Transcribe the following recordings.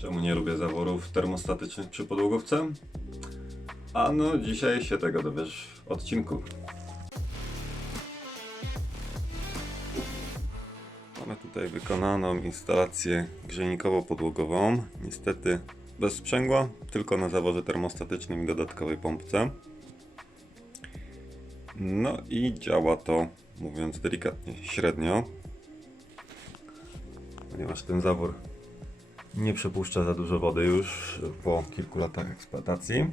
Czemu nie lubię zaworów termostatycznych przy podłogówce? A no, dzisiaj się tego dowiesz w odcinku. Mamy tutaj wykonaną instalację grzejnikowo-podłogową. Niestety bez sprzęgła, tylko na zaworze termostatycznym i dodatkowej pompce. No i działa to, mówiąc delikatnie, średnio. Ponieważ ten zawór nie przepuszcza za dużo wody już po kilku latach eksploatacji.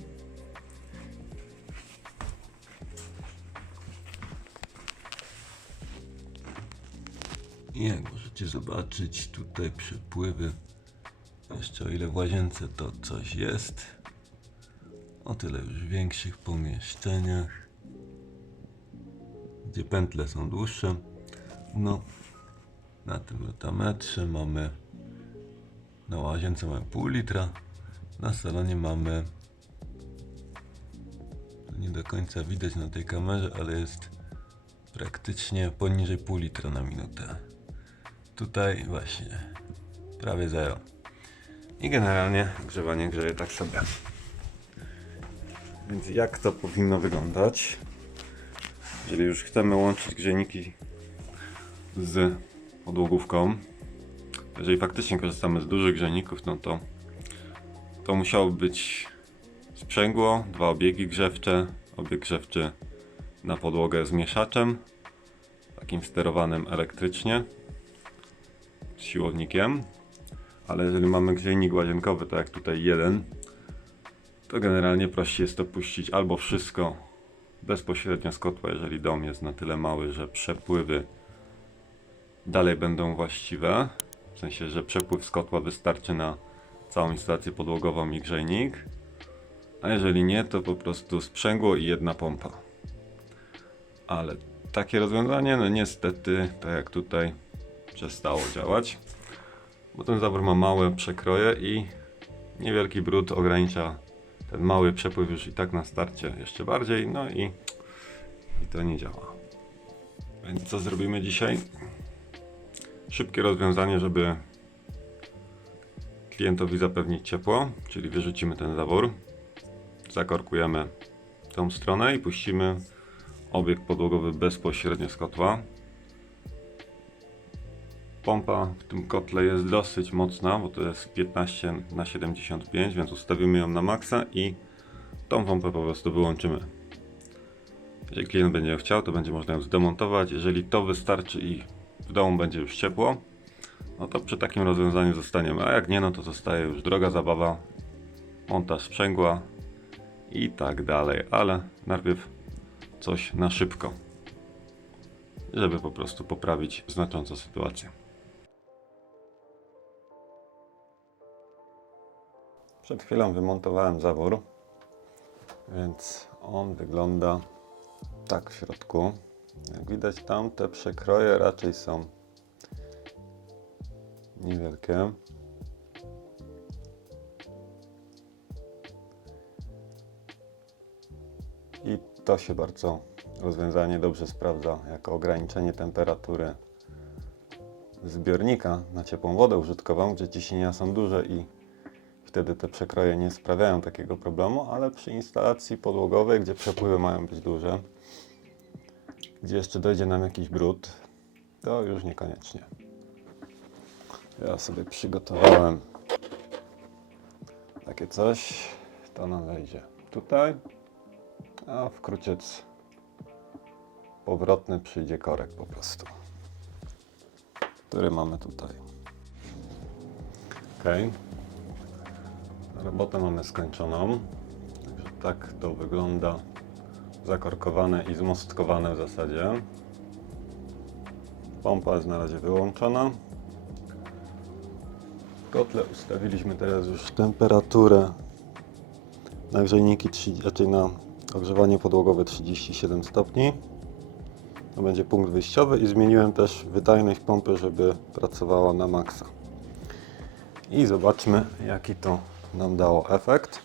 I jak możecie zobaczyć, tutaj przepływy, jeszcze o ile w łazience to coś jest, o tyle już w większych pomieszczeniach, gdzie pętle są dłuższe. No, na tym rotametrze mamy, na łazience mamy pół litra, na salonie mamy, nie do końca widać na tej kamerze, ale jest praktycznie poniżej pół litra na minutę. Tutaj właśnie prawie zero. I generalnie grzewanie grzeje tak sobie. Więc jak to powinno wyglądać? Jeżeli już chcemy łączyć grzejniki z podłogówką, jeżeli faktycznie korzystamy z dużych grzejników, no to musiałoby być sprzęgło, dwa obiegi grzewcze, obieg grzewczy na podłogę z mieszaczem, takim sterowanym elektrycznie, z siłownikiem. Ale jeżeli mamy grzejnik łazienkowy, tak jak tutaj jeden, to generalnie prościej jest to puścić albo wszystko bezpośrednio z kotła, jeżeli dom jest na tyle mały, że przepływy dalej będą właściwe, w sensie, że przepływ z kotła wystarczy na całą instalację podłogową i grzejnik, a jeżeli nie, to po prostu sprzęgło i jedna pompa. Ale takie rozwiązanie, no niestety, tak jak tutaj, przestało działać, bo ten zawór ma małe przekroje i niewielki brud ogranicza ten mały przepływ już i tak na starcie jeszcze bardziej, no i to nie działa. Więc co zrobimy dzisiaj? Szybkie rozwiązanie, żeby klientowi zapewnić ciepło, czyli wyrzucimy ten zawór, zakorkujemy tą stronę i puścimy obieg podłogowy bezpośrednio z kotła. Pompa w tym kotle jest dosyć mocna, bo to jest 15×75, więc ustawimy ją na maksa i tą pompę po prostu wyłączymy. Jeżeli klient będzie chciał, to będzie można ją zdemontować. Jeżeli to wystarczy i w domu będzie już ciepło, no to przy takim rozwiązaniu zostaniemy, a jak nie, no to zostaje już droga zabawa, montaż sprzęgła i tak dalej, ale najpierw coś na szybko, żeby po prostu poprawić znacząco sytuację. Przed chwilą wymontowałem zawór, więc on wygląda tak w środku. Jak widać, tam te przekroje raczej są niewielkie. I to się bardzo rozwiązanie dobrze sprawdza jako ograniczenie temperatury zbiornika na ciepłą wodę użytkową, gdzie ciśnienia są duże i wtedy te przekroje nie sprawiają takiego problemu, ale przy instalacji podłogowej, gdzie przepływy mają być duże, gdzie jeszcze dojdzie nam jakiś brud, to już niekoniecznie. Ja sobie przygotowałem takie coś, to nam wejdzie tutaj, a w kruciec powrotny przyjdzie korek po prostu, który mamy tutaj. Ok, robotę mamy skończoną, także tak to wygląda zakorkowane i zmostkowane w zasadzie. Pompa jest na razie wyłączona. W kotle ustawiliśmy teraz już temperaturę na grzejniki, raczej na ogrzewanie podłogowe 37 stopni. To będzie punkt wyjściowy i zmieniłem też wydajność pompy, żeby pracowała na maksa. I zobaczmy, jaki to nam dało efekt.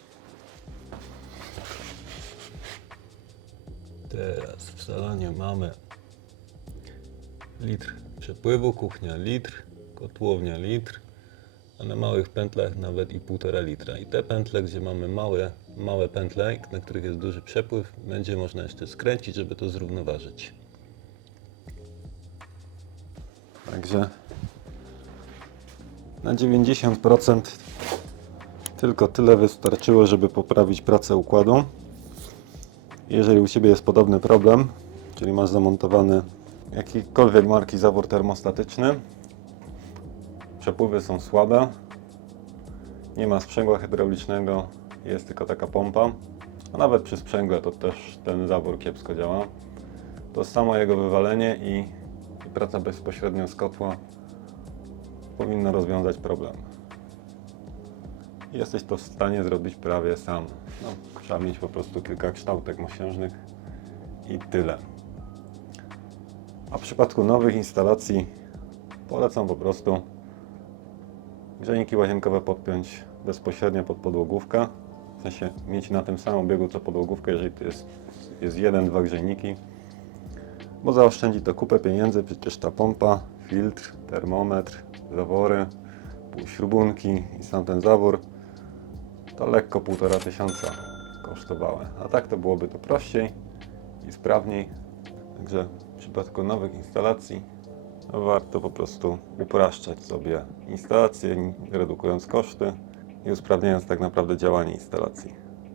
Teraz w salonie mamy litr przepływu, kuchnia litr, kotłownia litr, a na małych pętlach nawet i 1,5 litra. I te pętle, gdzie mamy małe pętle, na których jest duży przepływ, będzie można jeszcze skręcić, żeby to zrównoważyć. Także na 90% tylko tyle wystarczyło, żeby poprawić pracę układu. Jeżeli u Ciebie jest podobny problem, czyli masz zamontowany jakiejkolwiek marki zawór termostatyczny, przepływy są słabe, nie ma sprzęgła hydraulicznego, jest tylko taka pompa, a nawet przy sprzęgle to też ten zawór kiepsko działa, to samo jego wywalenie i praca bezpośrednio z kotła powinno rozwiązać problem. Jesteś to w stanie zrobić prawie sam. No, trzeba mieć po prostu kilka kształtek mosiężnych i tyle. A w przypadku nowych instalacji polecam po prostu grzejniki łazienkowe podpiąć bezpośrednio pod podłogówkę. W sensie mieć na tym samym biegu co podłogówkę, jeżeli to jest 1-2 grzejniki. Bo zaoszczędzi to kupę pieniędzy, przecież ta pompa, filtr, termometr, zawory, śrubunki i sam ten zawór to lekko 1500 kosztowały. A tak to byłoby to prościej i sprawniej. Także w przypadku nowych instalacji warto po prostu upraszczać sobie instalację, redukując koszty i usprawniając tak naprawdę działanie instalacji.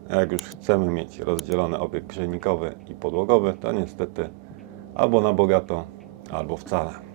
A jak już chcemy mieć rozdzielony obiekt grzejnikowy i podłogowy, to niestety albo na bogato, albo wcale.